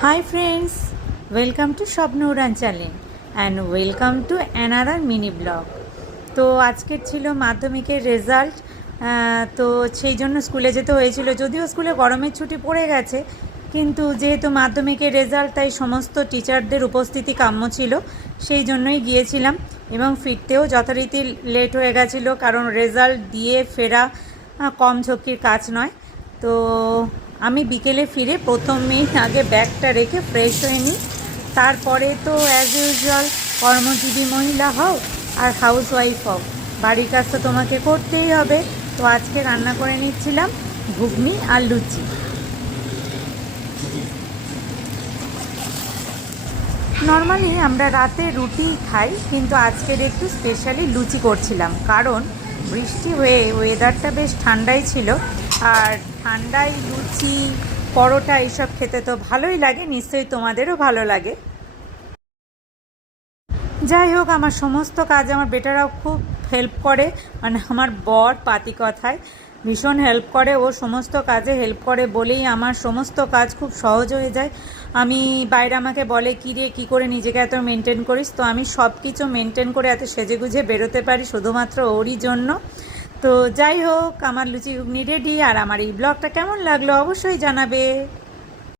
Hi friends, welcome to Shobna Uran channel and welcome to another mini blog. তো আজকের ছিল মাধ্যমিকের result. তো সেই জন্য স্কুলে যেতে হয়েছিল, যদিও স্কুলে গরমের ছুটি পড়ে গেছে, কিন্তু যেহেতু মাধ্যমিকের রেজাল্ট তাই সমস্ত টিচারদের উপস্থিতি কাম্য ছিল, সেই জন্যই গিয়েছিলাম। এবং ফিরতেও যথারীতি লেট হয়ে গেছিলো, কারণ রেজাল্ট দিয়ে ফেরা কম ঝক্কির কাজ নয়। তো আমি বিকেলে ফিরে প্রথমেই আগে ব্যাগটা রেখে ফ্রেশ হয়ে নিই। তারপরে তো অ্যাজ ইউজুয়াল কর্মজীবী মহিলা হও আর হাউসওয়াইফ হও, বাড়ির কাজ তো তোমাকে করতেই হবে। তো আজকে রান্না করে নিচ্ছিলাম ঘুগনি আর লুচি। নর্মালি আমরা রাতে রুটি খাই, কিন্তু আজকের একটু স্পেশালি লুচি করছিলাম, কারণ বৃষ্টি হয়ে ওয়েদারটা বেশ ঠান্ডাই ছিল। আর ঠান্ডায় লুচি পরোটা এইসব খেতে তো ভালোই লাগে, নিশ্চয়ই তোমাদেরও ভালো লাগে। যাই হোক, আমার সমস্ত কাজ আমার বেটারাও খুব হেল্প করে, মানে আমার বর পাতি কথায় ভীষণ হেল্প করে, ও সমস্ত কাজে হেল্প করে বলেই আমার সমস্ত কাজ খুব সহজ হয়ে যায়। আমি বাইরে আমাকে বলে কী রে, কী করে নিজেকে এত মেনটেন করিস, তো আমি সব কিছু মেনটেন করে এত সেজেগুজে বেরোতে পারি শুধুমাত্র ওরই জন্য। তো যাই হোক, আমার লুচি ঘুগনি রেডি। আর আমার এই ব্লগটা কেমন লাগলো অবশ্যই জানাবে।